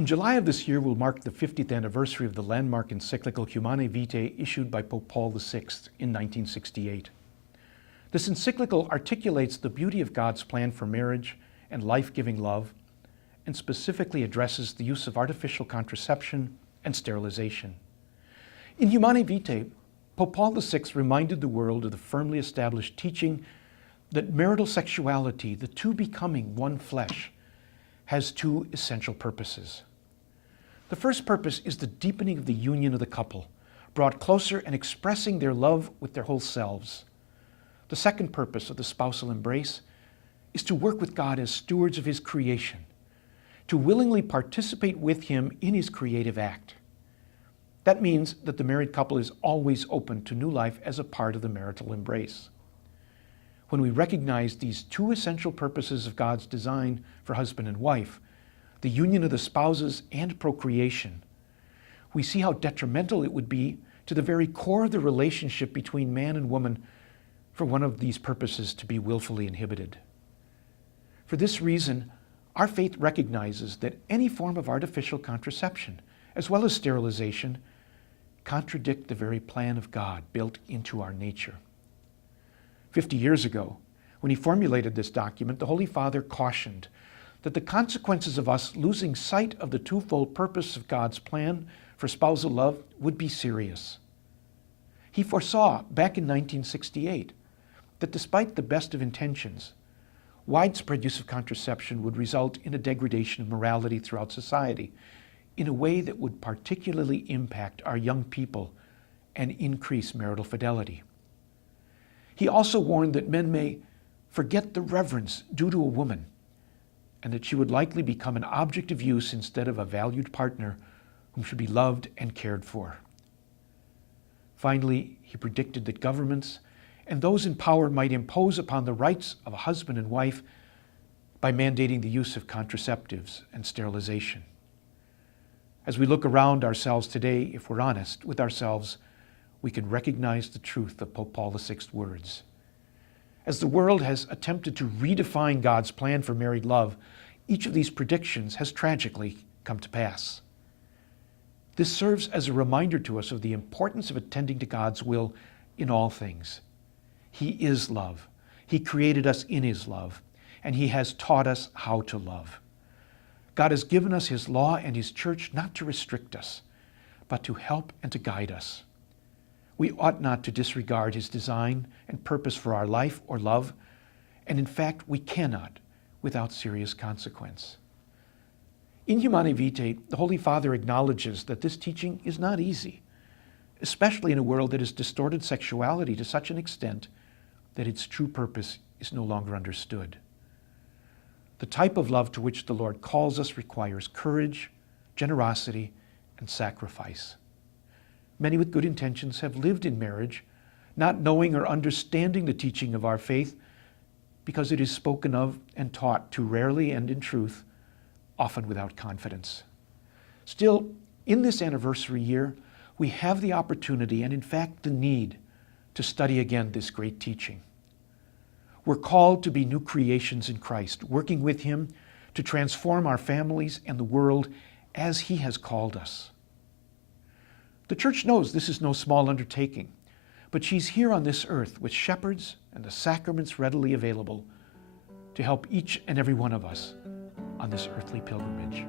In July of this year will mark the 50th anniversary of the landmark encyclical Humanae Vitae issued by Pope Paul VI in 1968. This encyclical articulates the beauty of God's plan for marriage and life-giving love, and specifically addresses the use of artificial contraception and sterilization. In Humanae Vitae, Pope Paul VI reminded the world of the firmly established teaching that marital sexuality, the two becoming one flesh, has two essential purposes. The first purpose is the deepening of the union of the couple, brought closer and expressing their love with their whole selves. The second purpose of the spousal embrace is to work with God as stewards of His creation, to willingly participate with Him in His creative act. That means that the married couple is always open to new life as a part of the marital embrace. When we recognize these two essential purposes of God's design for husband and wife, the union of the spouses and procreation, we see how detrimental it would be to the very core of the relationship between man and woman for one of these purposes to be willfully inhibited. For this reason, our faith recognizes that any form of artificial contraception, as well as sterilization, contradict the very plan of God built into our nature. 50 years ago, when he formulated this document, the Holy Father cautioned that the consequences of us losing sight of the twofold purpose of God's plan for spousal love would be serious. He foresaw back in 1968 that despite the best of intentions, widespread use of contraception would result in a degradation of morality throughout society in a way that would particularly impact our young people and increase marital fidelity. He also warned that men may forget the reverence due to a woman, and that she would likely become an object of use instead of a valued partner whom should be loved and cared for. Finally, he predicted that governments and those in power might impose upon the rights of a husband and wife by mandating the use of contraceptives and sterilization. As we look around ourselves today, if we're honest with ourselves, we can recognize the truth of Pope Paul VI's words. As the world has attempted to redefine God's plan for married love, each of these predictions has tragically come to pass. This serves as a reminder to us of the importance of attending to God's will in all things. He is love. He created us in His love, and He has taught us how to love. God has given us His law and His church not to restrict us, but to help and to guide us. We ought not to disregard His design and purpose for our life or love, and in fact, we cannot without serious consequence. In Humanae Vitae, the Holy Father acknowledges that this teaching is not easy, especially in a world that has distorted sexuality to such an extent that its true purpose is no longer understood. The type of love to which the Lord calls us requires courage, generosity, and sacrifice. Many with good intentions have lived in marriage, not knowing or understanding the teaching of our faith because it is spoken of and taught too rarely and in truth, often without confidence. Still, in this anniversary year, we have the opportunity and in fact the need to study again this great teaching. We're called to be new creations in Christ, working with Him to transform our families and the world as He has called us. The Church knows this is no small undertaking, but she's here on this earth with shepherds and the sacraments readily available to help each and every one of us on this earthly pilgrimage.